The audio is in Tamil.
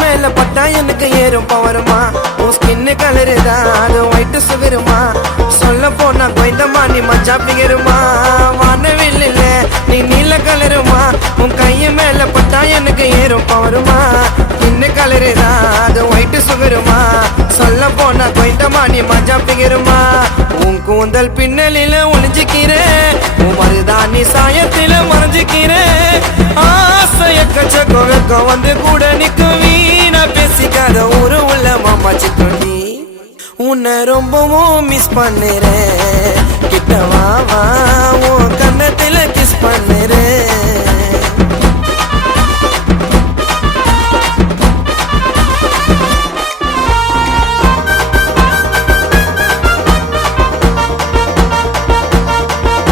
மேல பட்டா எனக்கு ஏறும் பவருமா உன் ஸ்கின்னு கலரு தான் அது ஒயிட்டு சுகருமா சொல்ல போனா கொய்ந்தமா நீ மச்சா பிகருமா வானவில் இல்ல நீ நீல கலருமா உன் கைய மேல பட்டா எனக்கு ஏறும் பவருமா ஸ்கின்னு கலரு தான் அது ஒயிட்டு சுகருமா சொல்ல போனா கொய்ந்தமா நீ மச்சா பிகருமா உன் கூந்தல் பின்னலில ஒளிஞ்சுக்கிற உன் மருதாணி சாயத்தில மறைஞ்சுக்கிற ஆசைய கச்ச வந்து கூட நிக்கும் வீணா பேசிக்காத ஒரு உள்ள மாமாச்சி தொண்டி உன்னை ரொம்பவும் மிஸ் பண்ணுறேன் கிட்ட வா